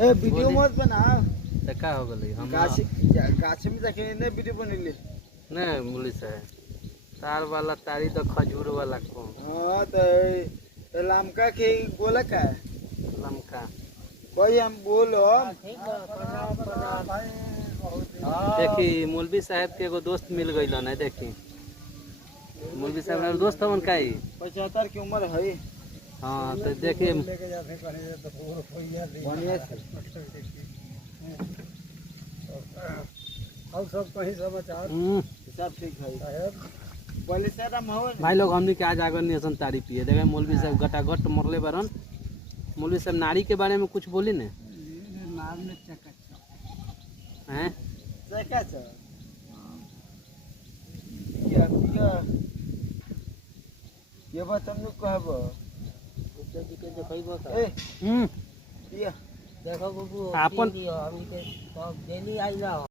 ए video मत बना। तो का हो गई हम गाछ में जाके ने वीडियो बनले नहीं बोली से तार वाला तारी तो खजूर वाला को हां तो लमका के गोला का लमका कोई हम बोलो देखी मौलवी साहब के एगो दोस्त मिल गई ना देखी मौलवी साहब मेरा दोस्त हवन का 75 की उम्र है। हाँ तो देखिए बढ़िया से और सब कहीं समाचार सब ठीक है साहब बोले सर हम हो भाई लोग हमने के आज आगर नियसन तारी पिए देखे मौलवी साहब गटागट मरले बारन मौलवी साहब नारी के बारे में कुछ बोली ने नाम में चक्का हैं चका छ ये बात हम लोग कहब ए हम्म ये देखो बाबू आपन हम के सब डेली आइला